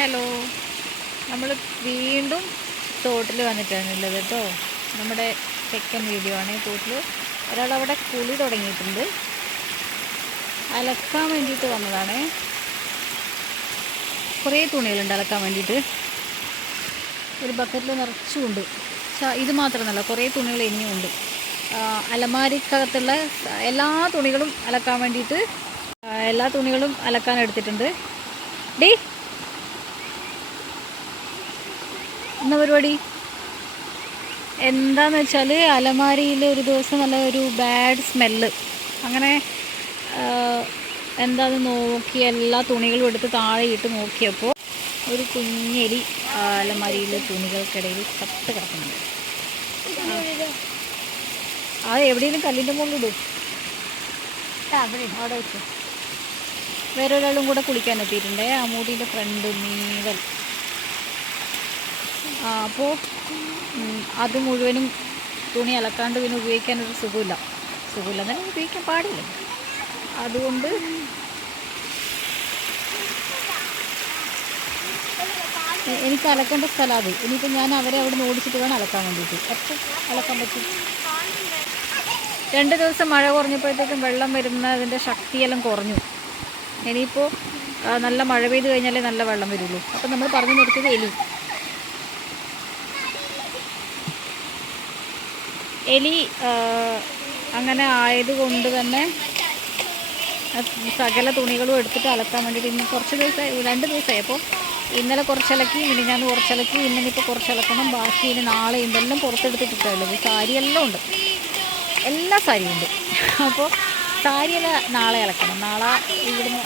Hello, നമ്മൾ വീണ്ടും തോട്ടിൽ വന്നിട്ടാണുള്ളത് കേട്ടോ. നമ്മുടെ സെക്കൻഡ് വീഡിയോ ആണ്. തോട്ടിൽ ഒരാളവിടെ കുളി തുടങ്ങിയിട്ടുണ്ട്. അലക്കാൻ വേണ്ടിയിട്ട് വന്നതാണ്. കുറേ തുണികളുണ്ട് അലക്കാൻ വേണ്ടിയിട്ട്. ഒരു ബക്കറ്റിൽ നിറച്ചുമുണ്ട്. ഇത് മാത്രമല്ല, കുറേ തുണികൾ ഇനിയുമുണ്ട്. അലമാരിക്കകത്തുള്ള എല്ലാ തുണികളും അലക്കാൻ വേണ്ടിയിട്ട് എല്ലാ തുണികളും അലക്കാൻ എടുത്തിട്ടുണ്ട്. ഡേ എന്ന പരിപാടി എന്താന്ന് വെച്ചാൽ, അലമാരിയിൽ ഒരു ദിവസം നല്ല ഒരു ബാഡ് സ്മെല്ല്. അങ്ങനെ എന്താന്ന് നോക്കി എല്ലാ തുണികളും എടുത്ത് താഴെ ഇട്ട് നോക്കിയപ്പോൾ ഒരു കുഞ്ഞെലി അലമാരിയിലെ തുണികൾക്കിടയിൽ ചത്ത് കിടക്കുന്നുണ്ട്. അത് എവിടെയെങ്കിലും കല്ലിൻ്റെ മുകളിലിടും. അവിടെ വെച്ചു. വേറെ ഒരാളും കൂടെ കുളിക്കാൻ എത്തിയിട്ടുണ്ട്. ആ മൂടിൻ്റെ ഫ്രണ്ട് നീവൽ. അപ്പോൾ അത് മുഴുവനും തുണി അലക്കാണ്ട് പിന്നെ ഉപയോഗിക്കാനൊരു സുഖമില്ല തന്നെ, ഉപയോഗിക്കാൻ പാടില്ല. അതുകൊണ്ട് എനിക്ക് അലക്കേണ്ട സ്ഥലം അത്. ഇനിയിപ്പോൾ ഞാൻ അവരെ അവിടെ നിന്ന് ഓടിച്ചിട്ട് വേണം അലക്കാൻ വേണ്ടിയിട്ട്. എപ്പോൾ അലക്കാൻ പറ്റും? 2 ദിവസം മഴ കുറഞ്ഞപ്പോഴത്തേക്കും വെള്ളം വരുന്നതിൻ്റെ ശക്തിയെല്ലാം കുറഞ്ഞു. ഇനിയിപ്പോൾ നല്ല മഴ പെയ്ത് കഴിഞ്ഞാലേ നല്ല വെള്ളം വരുള്ളൂ. അപ്പം നമ്മൾ പറഞ്ഞു നിർത്തിയത് എലി അങ്ങനെ ആയതുകൊണ്ട് തന്നെ സകല തുണികളും എടുത്തിട്ട് അലക്കാൻ വേണ്ടിയിട്ട് ഇന്ന് കുറച്ച് ദിവസമായി, 2 ദിവസമായി. അപ്പോൾ ഇന്നലെ കുറച്ചലക്കി, ഞാൻ കുറച്ചലക്കി, ഇന്നിപ്പോൾ കുറച്ചലക്കണം. ബാക്കി ഇനി നാളെ ഇതെല്ലാം പുറത്തെടുത്തിട്ടുള്ളത്. സാരിയെല്ലാം ഉണ്ട്, എല്ലാ സാരിയും ഉണ്ട്. അപ്പോൾ സാരിയെല്ലാം നാളെ അലക്കണം. നാളെ ഇവിടുന്ന്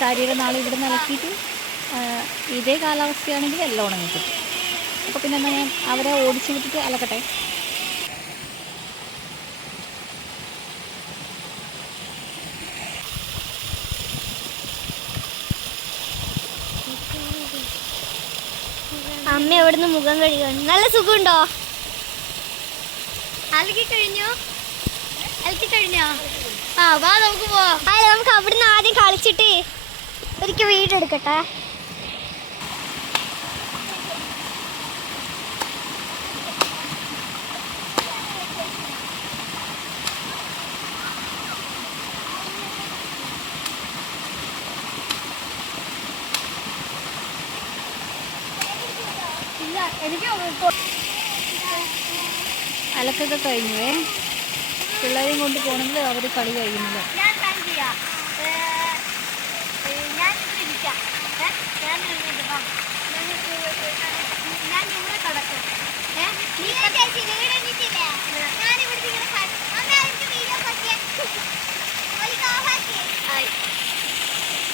സാരിയെല്ലാം നാളെ ഇവിടുന്ന് അലക്കിയിട്ട് ഇതേ കാലാവസ്ഥയാണെങ്കിൽ എല്ലാം ഉണങ്ങി കിട്ടും. അപ്പോൾ പിന്നെ എന്നാൽ ഞാൻ അവരെ ഓടിച്ചു വിട്ടിട്ട് അലക്കട്ടെ. അമ്മ എവിടുന്ന് മുഖം കഴുകാണ്. നല്ല സുഖമുണ്ടോ? അലക്കി കഴിഞ്ഞോ? വാ നമുക്ക് പോവാം. നമുക്ക് അവിടുന്ന് ആദ്യം കളിച്ചിട്ട് ഒരിക്കൽ വീടെടുക്കട്ടെ. അലക്കൊക്കെ കഴിഞ്ഞുവേ. പിള്ളേരെയും കൊണ്ട് പോകണമെങ്കിൽ അവർ കളി കഴിയുന്നില്ല.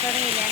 തുടങ്ങിയില്ലേ?